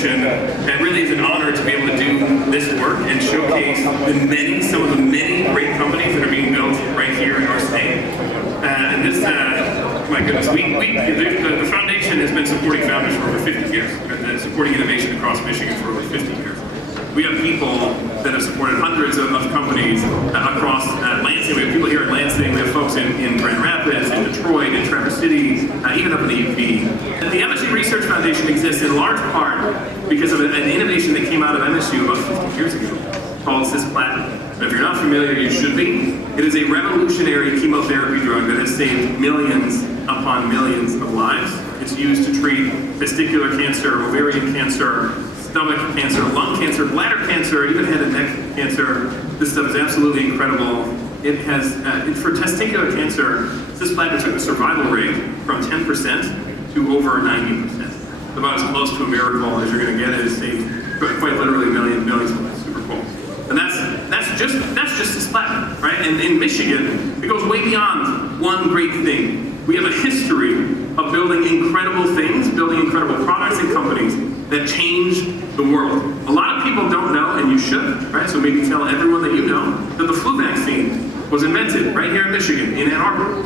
foundation. It really is an honor to be able to do this work and showcase some of the many great companies that are being built right here in our state. And this, my goodness, the foundation has been supporting founders for over 50 years, and supporting innovation across Michigan for over 50 years. We have people that have supported hundreds of companies across Lansing. We have people here in Lansing. We have folks in Grand Rapids, in Detroit, in Traverse City, even up in the UP. And the MSU Research Foundation exists in large part because of an innovation that came out of MSU about 50 years ago called cisplatin. And if you're not familiar, you should be. It is a revolutionary chemotherapy drug that has saved millions upon millions of lives. It's used to treat testicular cancer, ovarian cancer, stomach cancer, lung cancer, bladder cancer, even head and neck cancer. This stuff is absolutely incredible. It has, for testicular cancer, cisplatin took the survival rate from 10% to over 90%. About as close to a miracle as you're going to get. It has saved quite literally millions of lives. Super cool. And that's just cisplatin, right? And in Michigan, it goes way beyond one great thing. We have a history of building incredible things, building incredible products and companies that change the world. A lot of people don't know, and you should, right? So maybe tell everyone that you know that the flu vaccine was invented right here in Michigan, in Ann Arbor.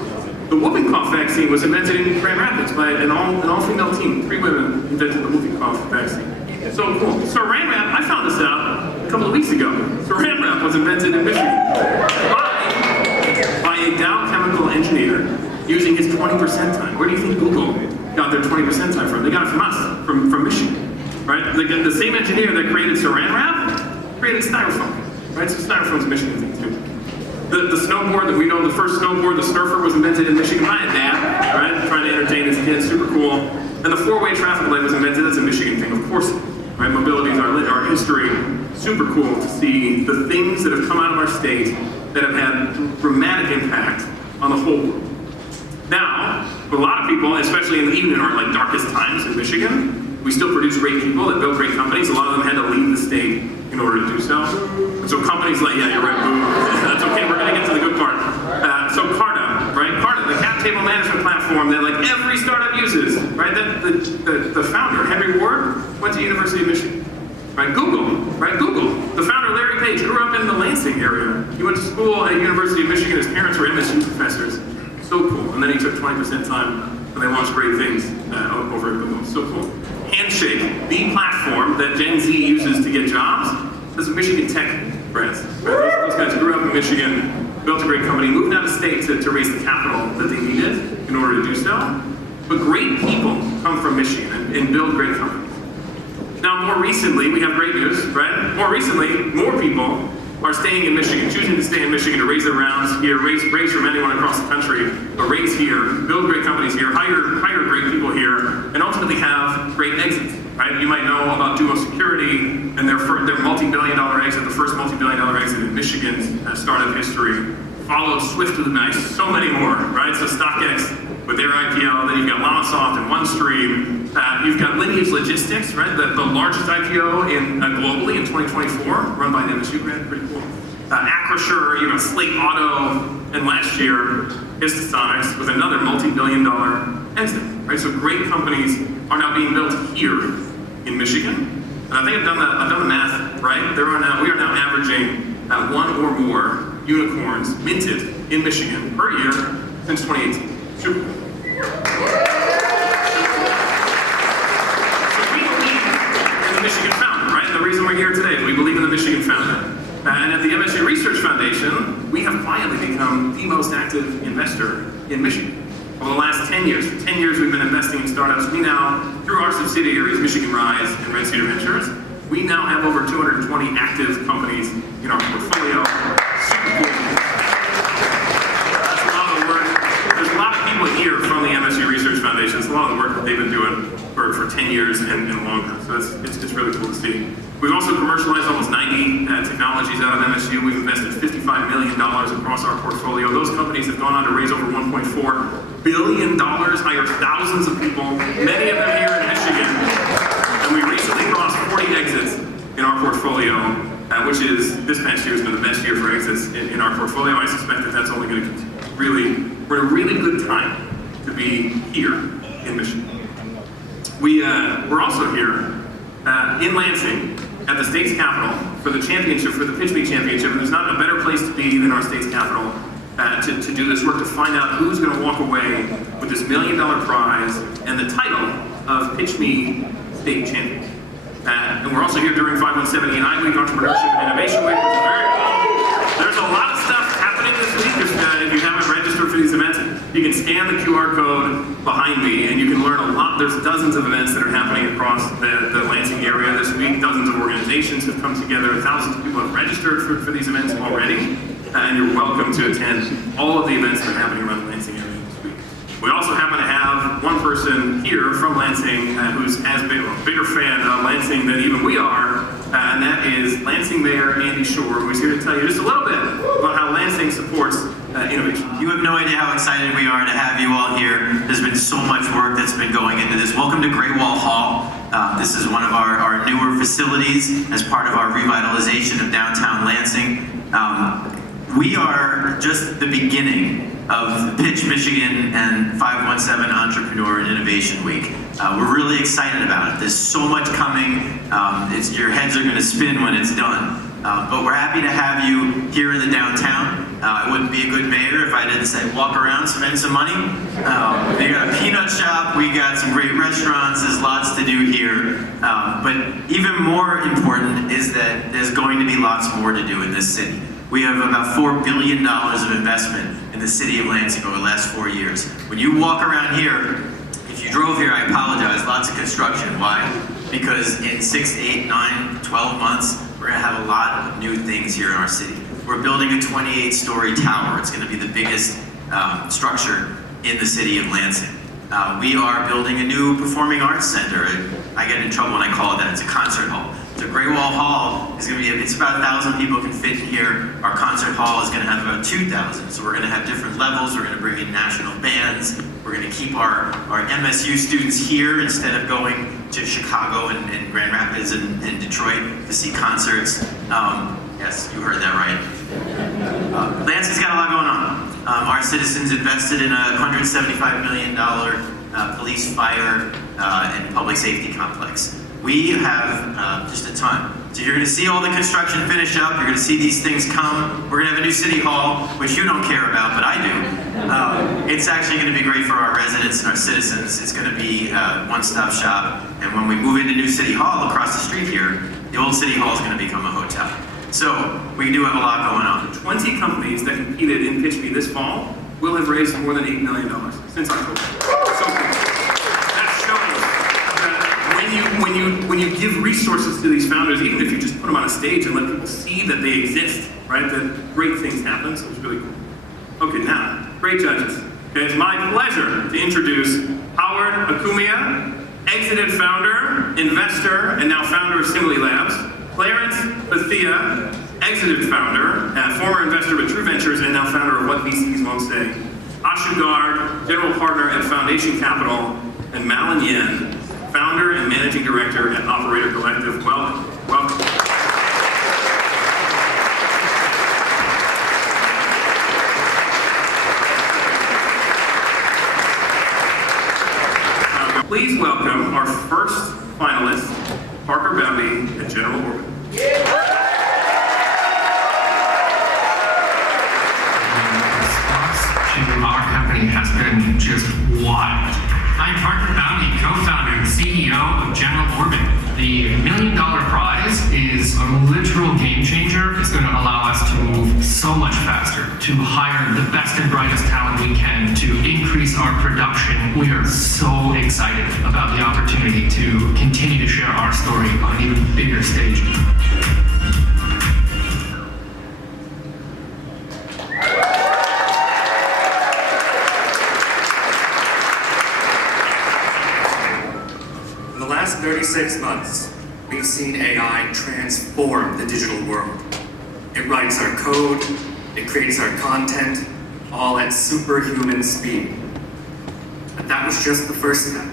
The whooping cough vaccine was invented in Grand Rapids by an all-female team. 3 women invented the whooping cough vaccine. So cool. Saran wrap, I found this out a couple of weeks ago. Saran wrap was invented in Michigan by a Dow chemical engineer using his 20% time. Where do you think Google got their 20% time from? They got it from us, from Michigan. Right? The same engineer that created Saran wrap created styrofoam. Right? So styrofoam's a Michigan thing too. The snowboard that we know, the first snowboard, the Snurfer, was invented in Michigan by a dad, right? Trying to entertain his kids, super cool. And the 4-way traffic light was invented, that's a Michigan thing, of course. Right? Mobility is our history. Super cool to see the things that have come out of our state that have had dramatic impact on the whole world. Now, for a lot of people, especially even in our darkest times in Michigan, we still produce great people that build great companies. A lot of them had to leave the state in order to do so. And so companies like, yeah, you're right, boo. That's okay, we're gonna get to the good part. So Carta, right? Carta, the cap table management platform that every startup uses, right? The founder, Henry Ward, went to University of Michigan. Right? Google, right? Google. The founder, Larry Page, grew up in the Lansing area. He went to school at University of Michigan. His parents were MSU professors. So cool. And then he took 20% time and they launched great things over at Google. So cool. Handshake, the platform that Gen Z uses to get jobs, is Michigan Tech grads. Right? Those guys grew up in Michigan, built a great company, moved out of state to raise the capital that they needed in order to do so. But great people come from Michigan and build great companies. Now, more recently, we have great news, right? More recently, more people are staying in Michigan, choosing to stay in Michigan to raise their rounds here, raise from anyone across the country, but raise here, build great companies here, hire great people here, and ultimately have great exits, right? You might know about Duo Security and their multi-billion-dollar exit, the first multi-billion-dollar exit in Michigan's startup history, followed Swift to the Nice, so many more, right? So StockX with their IPO, then you've got LlamaSoft and OneStream, you've got Lineage Logistics, right? The largest IPO globally in 2024, run by an MSU grad, pretty cool. Acrisure, you got Slate Auto, and last year, Histosonics with another multi-billion-dollar exit, right? So great companies are now being built here in Michigan. And I think I've done the math, right? We are now averaging 1 or more unicorns minted in Michigan per year since 2018. Super cool. Michigan founder, right? The reason we're here today is we believe in the Michigan founder. And at the MSU Research Foundation, we have quietly become the most active investor in Michigan. Over the last 10 years, for 10 years we've been investing in startups. We now, through our subsidiaries, Michigan Rise and Red Cedar Ventures, we now have over 220 active companies in our portfolio. Super cool. That's a lot of work. There's a lot of people here from the MSU Research Foundation. It's a lot of the work that they've been doing for 10 years and longer. So it's really cool to see. We've also commercialized almost 90 technologies out of MSU. We've invested $55 million across our portfolio. Those companies have gone on to raise over $1.4 billion, hired thousands of people, many of them here in Michigan. And we recently crossed 40 exits in our portfolio, which is, this past year has been the best year for exits in our portfolio. I suspect that that's only going to continue. We're in a really good time to be here in Michigan. We're also here in Lansing at the state's capital for the championship, for the PitchMI championship, and there's not a better place to be than our state's capital to do this work, to find out who's going to walk away with this $1 million prize and the title of PitchMI State Champion. And we're also here during 517 EI Week, Entrepreneurship and Innovation Week, which is very cool. There's a lot of stuff happening this week. If you haven't registered for these events, you can scan the QR code behind me and you can learn a lot. There's dozens of events that are happening across the Lansing area this week. Dozens of organizations have come together. Thousands of people have registered for these events already. And you're welcome to attend all of the events that are happening around the Lansing area this week. We also happen to have one person here from Lansing who's as big, a bigger fan of Lansing than even we are, and that is Lansing Mayor Andy Shore, who's here to tell you just a little bit about how Lansing supports innovation. You have no idea how excited we are to have you all here. There's been so much work that's been going into this. Welcome to Grewal Hall. This is one of our newer facilities as part of our revitalization of downtown Lansing. We are just the beginning of Pitch Michigan and 517 Entrepreneur and Innovation Week. We're really excited about it. There's so much coming. Your heads are going to spin when it's done. But we're happy to have you here in the downtown. I wouldn't be a good mayor if I didn't say walk around, spend some money. We got a peanut shop, we got some great restaurants, there's lots to do here. But even more important is that there's going to be lots more to do in this city. We have about $4 billion of investment in the city of Lansing over the last 4 years. When you walk around here, if you drove here, I apologize, lots of construction. Why? Because in 6, 8, 9, 12 months, we're gonna have a lot of new things here in our city. We're building a 28-story tower. It's gonna be the biggest structure in the city of Lansing. We are building a new performing arts center. I get in trouble when I call it that, it's a concert hall. The Grewal Hall is going to be, it's about 1,000 people can fit here. Our concert hall is going to have about 2,000. So we're going to have different levels. We're going to bring in national bands. We're going to keep our MSU students here instead of going to Chicago and Grand Rapids and Detroit to see concerts. Yes, you heard that right. Lansing's got a lot going on. Our citizens invested in a $175 million police, fire, and public safety complex. We have just a ton. So you're going to see all the construction finish up. You're going to see these things come. We're going to have a new city hall, which you don't care about, but I do. It's actually going to be great for our residents and our citizens. It's going to be a one-stop shop. And when we move into new city hall across the street here, the old city hall is going to become a hotel. So we do have a lot going on. 20 companies that competed in PitchMI this fall will have raised more than $8 million since October. So that's showing that when you give resources to these founders, even if you just put them on a stage and let people see that they exist, right, that great things happen. So it's really cool. Okay, now, great judges. Okay, it's my pleasure to introduce Howard Akumia, exited founder, investor, and now founder of Simile Labs. Clarence Bethia, exited founder, former investor with True Ventures, and now founder of What VCs Won't Say. Ashu Garg, general partner at Foundation Capital, and Malin Yen, founder and managing director at Operator Collective. Welcome. Please welcome our first finalist, Parker Boundy at General Orbit. Our company has been just wild. I'm Parker Boundy, co-founder and CEO of General Orbit. The $1 million prize is a literal game changer. It's going to allow us to move so much faster, to hire the best and brightest talent we can, to increase our production. We are so excited about the opportunity to continue to share our story on an even bigger stage. In the last 36 months, we've seen AI transform the digital world. It writes our code, it creates our content, all at superhuman speed. But that was just the first step.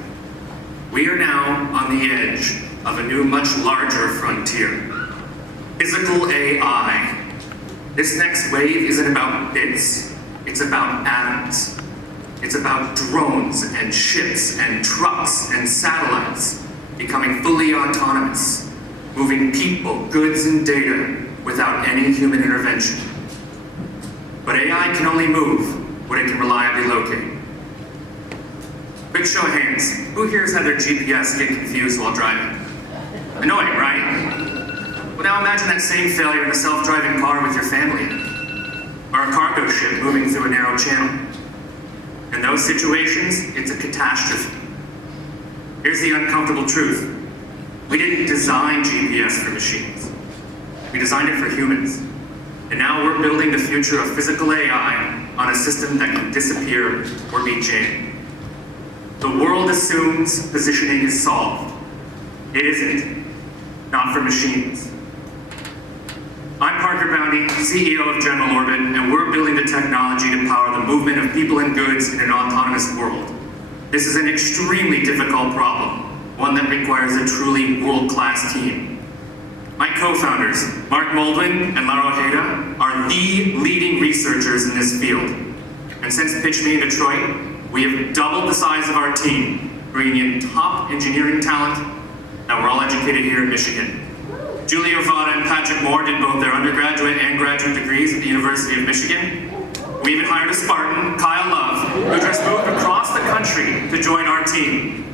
We are now on the edge of a new, much larger frontier. Physical AI. This next wave isn't about bits, it's about atoms. It's about drones and ships and trucks and satellites. becoming fully autonomous, moving people, goods, and data without any human intervention. But AI can only move what it can reliably locate. Quick show of hands, who here has had their GPS get confused while driving? Annoying, right? Well, now imagine that same failure in a self-driving car with your family, or a cargo ship moving through a narrow channel. In those situations, it's a catastrophe. Here's the uncomfortable truth. We didn't design GPS for machines. We designed it for humans. And now we're building the future of physical AI on a system that can disappear or be jammed. The world assumes positioning is solved. It isn't. Not for machines. I'm Parker Boundy, CEO of General Orbit, and we're building the technology to power the movement of people and goods in an autonomous world. This is an extremely difficult problem, one that requires a truly world-class team. My co-founders, Mark Moldwin and Lara Ojeda, are the leading researchers in this field. And since PitchMI in Detroit, we have doubled the size of our team, bringing in top engineering talent that were all educated here in Michigan. Julie Ovada and Patrick Moore did both their undergraduate and graduate degrees at the University of Michigan. We even hired a Spartan, Kyle Love, who just moved across the country to join our team.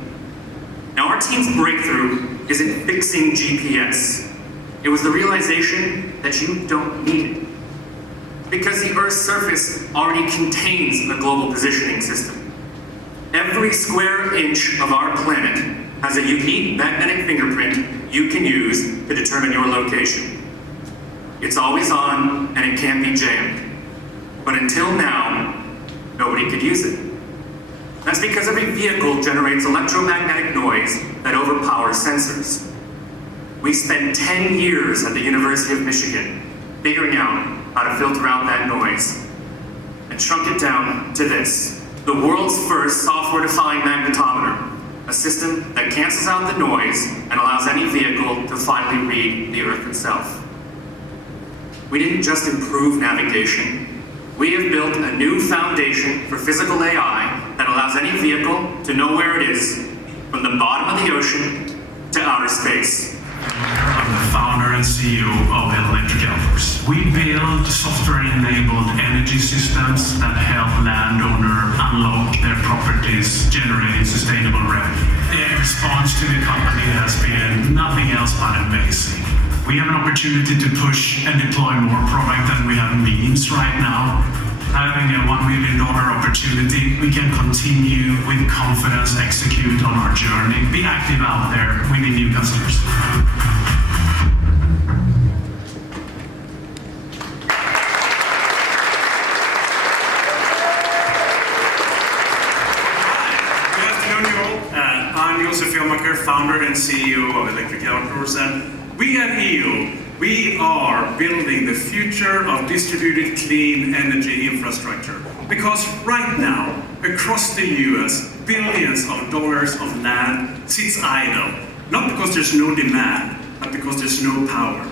Now, our team's breakthrough isn't fixing GPS. It was the realization that you don't need it. Because the Earth's surface already contains a global positioning system. Every square inch of our planet has a unique magnetic fingerprint you can use to determine your location. It's always on, and it can't be jammed. But until now, nobody could use it. That's because every vehicle generates electromagnetic noise that overpowers sensors. We spent 10 years at the University of Michigan figuring out how to filter out that noise and shrunk it down to this: the world's first software-defined magnetometer, a system that cancels out the noise and allows any vehicle to finally read the Earth itself. We didn't just improve navigation. We have built a new foundation for physical AI that allows any vehicle to know where it is, from the bottom of the ocean to outer space. I'm the founder and CEO of Electric Arbors. We build software-enabled energy systems that help landowners unlock their properties, generating sustainable revenue. The response to the company has been nothing else but amazing. We have an opportunity to push and deploy more product than we have means right now. Having a $1 million opportunity, we can continue with confidence, execute on our journey, be active out there, winning new customers. Founder and CEO of Electric Arbor, and we at EO, we are building the future of distributed clean energy infrastructure. Because right now, across the US, billions of dollars of land sits idle, not because there's no demand, but because there's no power.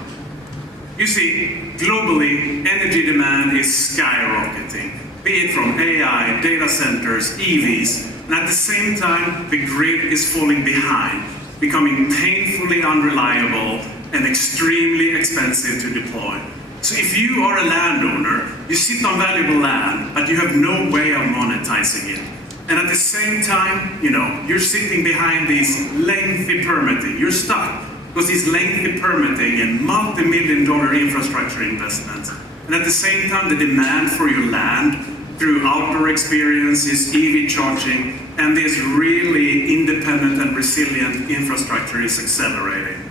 You see, globally, energy demand is skyrocketing, be it from AI, data centers, EVs, and at the same time, the grid is falling behind, becoming painfully unreliable and extremely expensive to deploy. So if you are a landowner, you sit on valuable land, but you have no way of monetizing it. And at the same time, you're sitting behind these lengthy permitting. You're stuck because these lengthy permitting and multi-million-dollar infrastructure investments. And at the same time, the demand for your land through outdoor experiences, EV charging, and this really independent and resilient infrastructure is accelerating.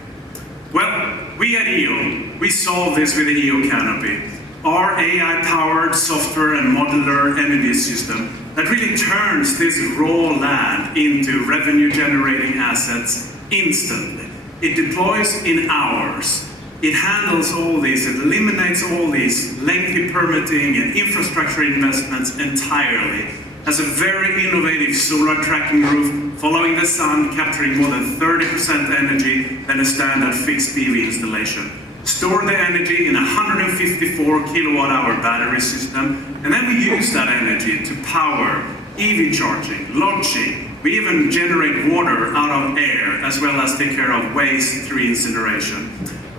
Well, we at EO, we solve this with the EO Canopy, our AI-powered software and modular energy system that really turns this raw land into revenue-generating assets instantly. It deploys in hours. It handles all this, it eliminates all these lengthy permitting and infrastructure investments entirely. Has a very innovative solar tracking roof, following the sun, capturing more than 30% energy than a standard fixed PV installation. Store the energy in a 154 kilowatt-hour battery system, and then we use that energy to power EV charging, lodging, We even generate water out of air, as well as take care of waste through incineration.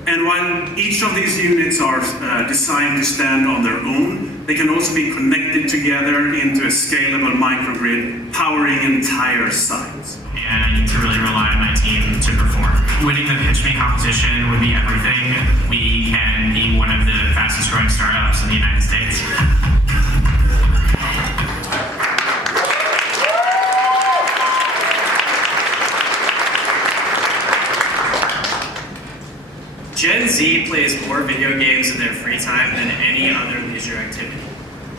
And while each of these units are designed to stand on their own, they can also be connected together into a scalable microgrid, powering entire sites. And I need to really rely on my team to perform. Winning the PitchMI competition would be everything. We can be one of the fastest growing startups in the United States. Gen Z plays more video games in their free time than any other leisure activity.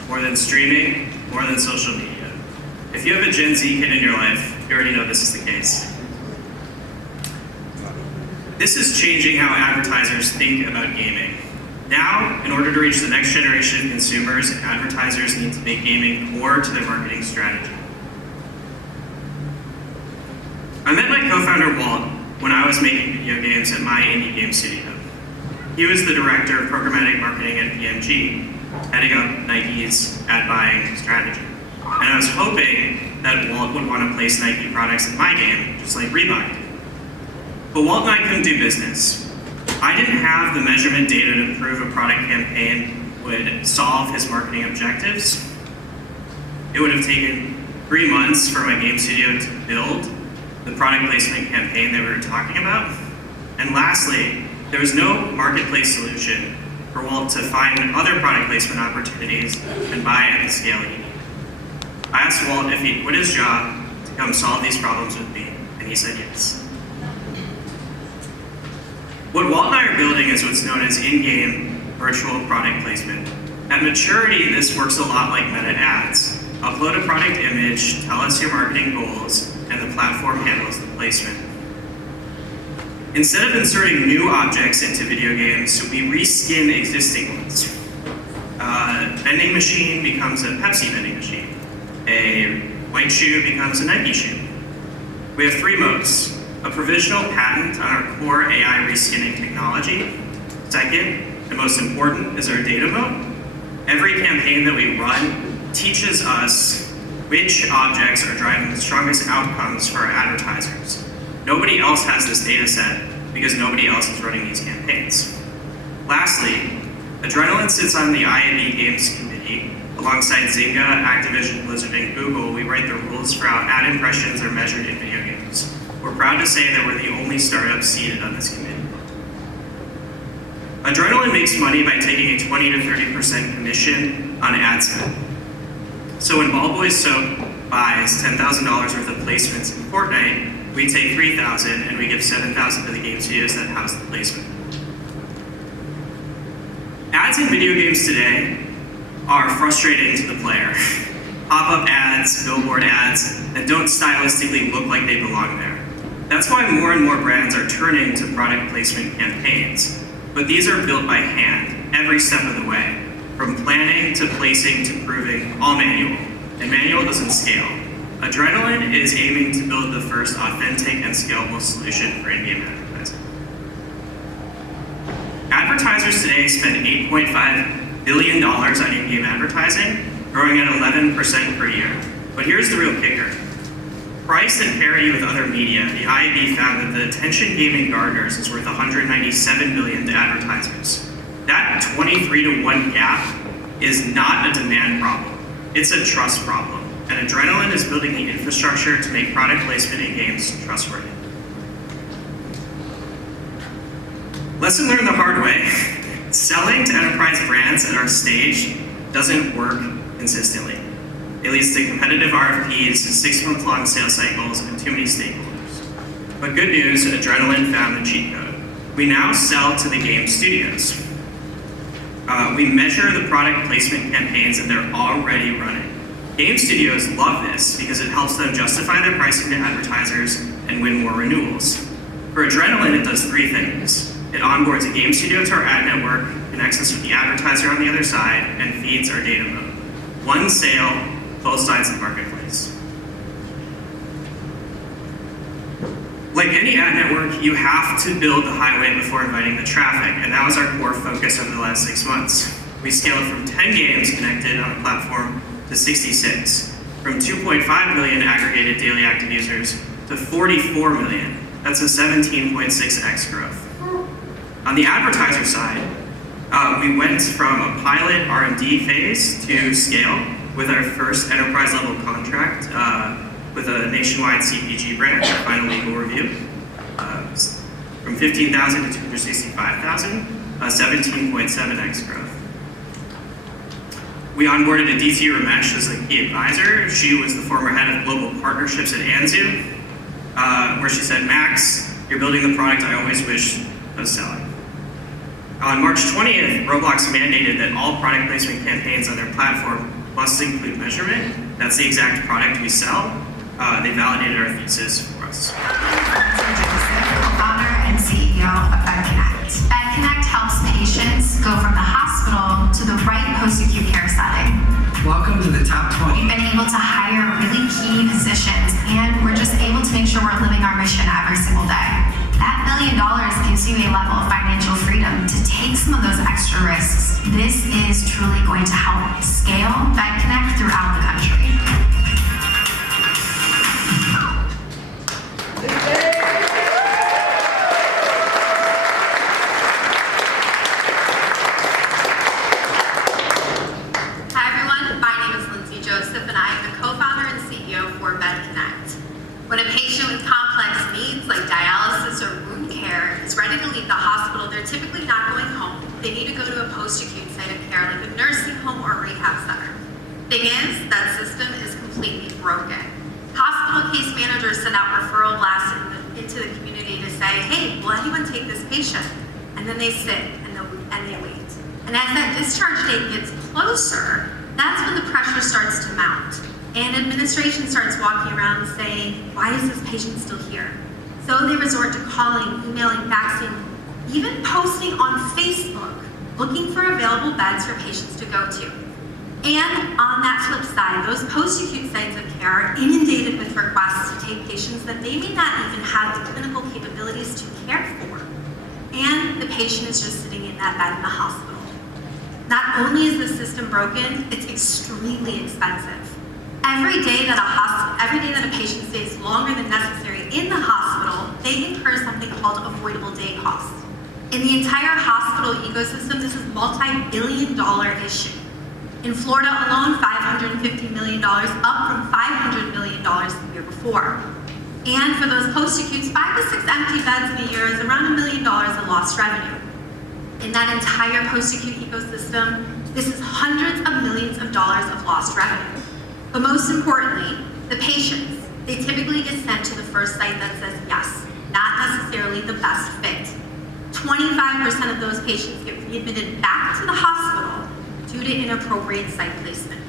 More than streaming, more than social media. If you have a Gen Z kid in your life, you already know this is the case. This is changing how advertisers think about gaming. Now, in order to reach the next generation of consumers, advertisers need to make gaming core to their marketing strategy. I met my co-founder Walt when I was making video games at my indie game studio. He was the director of programmatic marketing at PMG, heading up Nike's ad buying strategy. And I was hoping that Walt would want to place Nike products in my game, just like Reebok did. But Walt and I couldn't do business. I didn't have the measurement data to prove a product campaign would solve his marketing objectives. It would have taken 3 months for my game studio to build the product placement campaign that we were talking about. And lastly, there was no marketplace solution for Walt to find other product placement opportunities and buy at the scale he needed. I asked Walt if he'd quit his job to come solve these problems with me, and he said yes. What Walt and I are building is what's known as in-game virtual product placement. At maturity, this works a lot like meta ads. Upload a product image, tell us your marketing goals, and the platform handles the placement. Instead of inserting new objects into video games, we reskin existing ones. A vending machine becomes a Pepsi vending machine. A white shoe becomes a Nike shoe. We have 3 modes. A provisional patent on our core AI reskinning technology. Second, and most important, is our data mode. Every campaign that we run teaches us which objects are driving the strongest outcomes for our advertisers. Nobody else has this data set because nobody else is running these campaigns. Lastly, Adrenaline sits on the IAB Games Committee. Alongside Zynga, Activision, Blizzard, and Google, we write the rules for how ad impressions are measured in video games. We're proud to say that we're the only startup seated on this committee. Adrenaline makes money by taking a 20 to 30% commission on ad spend. So when Ballboy Soap buys $10,000 worth of placements in Fortnite, we take $3,000 and we give $7,000 to the game studios that house the placement. Ads in video games today are frustrating to the player. Pop-up ads, billboard ads that don't stylistically look like they belong there. That's why more and more brands are turning to product placement campaigns. But these are built by hand, every step of the way. From planning to placing to proving, all manual. And manual doesn't scale. Adrenaline is aiming to build the first authentic and scalable solution for in-game advertising. Advertisers today spend $8.5 billion on in-game advertising, growing at 11% per year. But here's the real kicker. Priced at parity with other media, the IAB found that the attention gaming gardeners is worth $197 million to advertisers. That 23-to-1 gap is not a demand problem. It's a trust problem. And Adrenaline is building the infrastructure to make product placement in games trustworthy. Lesson learned the hard way. Selling to enterprise brands at our stage doesn't work consistently. It leads to competitive RFPs, 6-month-long sales cycles, and too many stakeholders. But good news, Adrenaline found the cheat code. We now sell to the game studios. We measure the product placement campaigns that they're already running. Game studios love this because it helps them justify their pricing to advertisers and win more renewals. For Adrenaline, it does 3 things. It onboards a game studio to our ad network, connects us with the advertiser on the other side, and feeds our data mode. One sale, both sides of the marketplace. Like any ad network, you have to build the highway before inviting the traffic, and that was our core focus over the last 6 months. We scaled from 10 games connected on a platform to 66. from 2.5 million aggregated daily active users to 44 million. That's a 17.6x growth. On the advertiser side, we went from a pilot R&D phase to scale with our first enterprise level contract with a nationwide CPG brand, our final legal review. From 15,000 to 265,000, 17.7x growth. We onboarded Aditi Ramesh as a key advisor. She was the former head of global partnerships at Anzu, where she said, Max, you're building the product I always wished I was selling. On March 20th, Roblox mandated that all product placement campaigns on their platform must include measurement. That's the exact product we sell. They validated our thesis for us. Co-founder and CEO of BedConnect. BedConnect helps patients go from the hospital to the right post-acute care setting. Welcome to the top 20. We've been able to hire really key positions, and we're just able to make sure we're living our mission every single day. That $1 million gives you a level of financial freedom to take some of those extra risks. This is truly going to help scale BedConnect throughout the country. Hi everyone, my name is Lindsay and I am the co-founder and CEO for BedConnect. When a patient with complex needs like dialysis or wound care is ready to leave the hospital, they're typically not going home. They need to go to a post-acute site of care like a nursing home or rehab center. Thing is, that system is completely broken. Hospital case managers send out referral blasts into the community to say, hey, will anyone take this patient? And then they sit and they wait. And as that discharge date gets closer, that's when the pressure starts to mount. And administration starts walking around saying, why is this patient still here? So they resort to calling, emailing, faxing, even posting on Facebook, looking for available beds for patients to go to. And on that flip side, those post-acute sites of care are inundated with requests to take patients that they may not even have the clinical capabilities to care for. And the patient is just sitting in that bed in the hospital. Not only is the system broken, it's extremely expensive. Every day that a patient stays longer than necessary in the hospital, they incur something called avoidable day costs. In the entire hospital ecosystem, this is a multi-billion-dollar issue. In Florida alone, $550 million, up from $500 million the year before. And for those post-acutes, 5 to 6 empty beds in a year is around $1 million of lost revenue. In that entire post-acute ecosystem, this is hundreds of millions of dollars of lost revenue. But most importantly, the patients, they typically get sent to the first site that says yes, not necessarily the best fit. 25% of those patients get readmitted back to the hospital due to inappropriate site placement.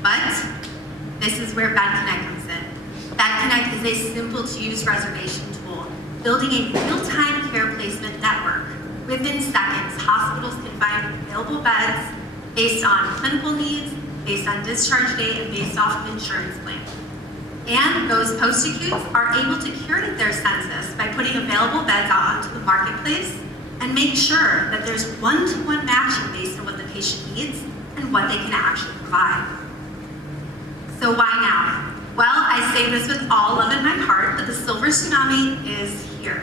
But this is where BedConnect comes in. BedConnect is a simple to use reservation tool, building a real-time care placement network. Within seconds, hospitals can find available beds based on clinical needs, based on discharge date, and based off of insurance plan. And those post-acutes are able to curate their census by putting available beds out onto the marketplace and make sure that there's one-to-one matching based on what the patient needs and what they can actually provide. So why now? Well, I say this with all love in my heart, but the silver tsunami is here.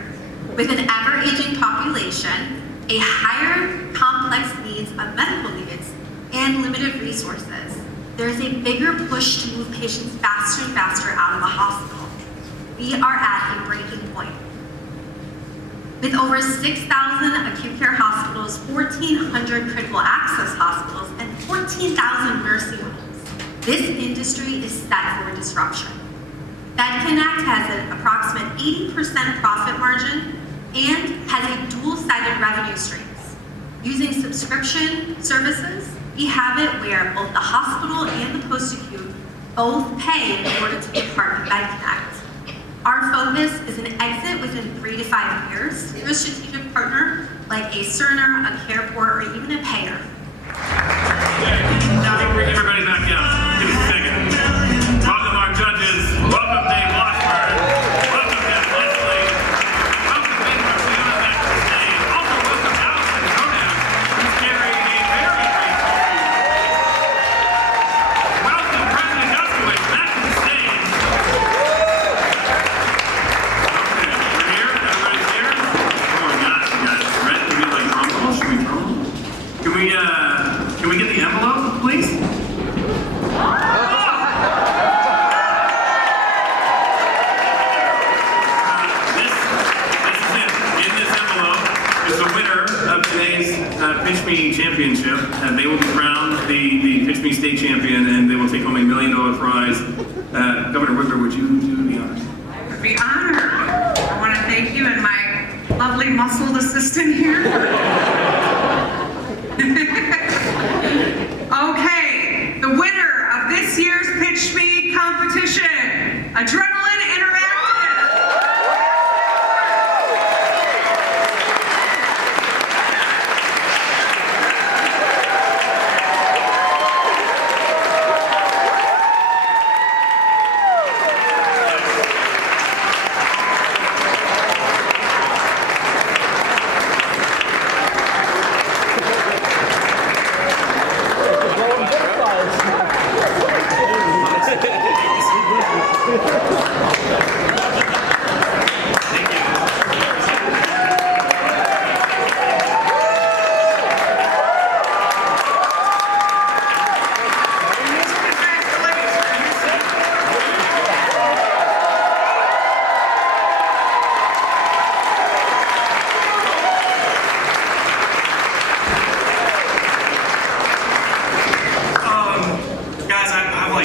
With an ever-aging population, a higher complex needs of medical needs, and limited resources, there is a bigger push to move patients faster and faster out of the hospital. We are at a breaking point. With over 6,000 acute care hospitals, 1,400 critical access hospitals, and 14,000 nursing homes, this industry is set for disruption. BedConnect has an approximate 80% profit margin and has a dual-sided revenue streams. Using subscription services, we have it where both the hospital and the post-acute both pay in order to be a part of BedConnect. Our focus is an exit within 3 to 5 years through a strategic partner like a Cerner, a Careport, or even a payer. Now bring everybody back down. Give us a second. Welcome our judges. Welcome Dave Washburn. Welcome Deb Leslie. Welcome Ben Marciano back to the stage. Also welcome Allison Kodak, who's carrying a very great story. Welcome President Duskowitz. PitchMI championship, and they will be crowned the PitchMI state champion, and they will take home $1 million prize. Governor Whitmer, would you do the honors? I would be honored. I want to thank you and my lovely muscled assistant here. Okay, the winner of this year's PitchMI competition, Adrenaline Interactive.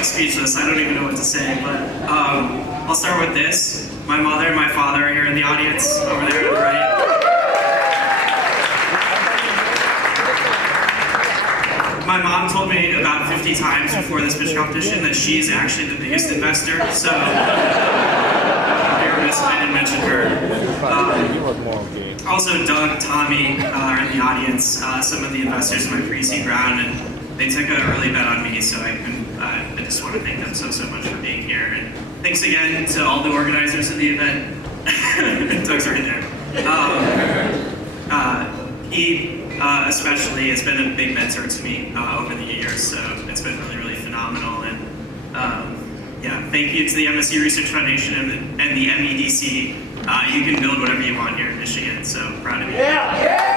Speechless. I don't even know what to say, but I'll start with this. My mother and my father are here in the audience, over there to the right. My mom told me about 50 times before this pitch competition that she's actually the biggest investor, so I didn't mention her. Also, Doug, Tommy are in the audience, some of the investors in my pre-seed round, and they took a early bet on me, so I just want to thank them so much for being here. And thanks again to all the organizers of the event. Doug's right there. He especially has been a big mentor to me over the years, so it's been really phenomenal. And yeah, thank you to the MSU Research Foundation and the MEDC. You can build whatever you want here in Michigan, so proud of you. Yeah.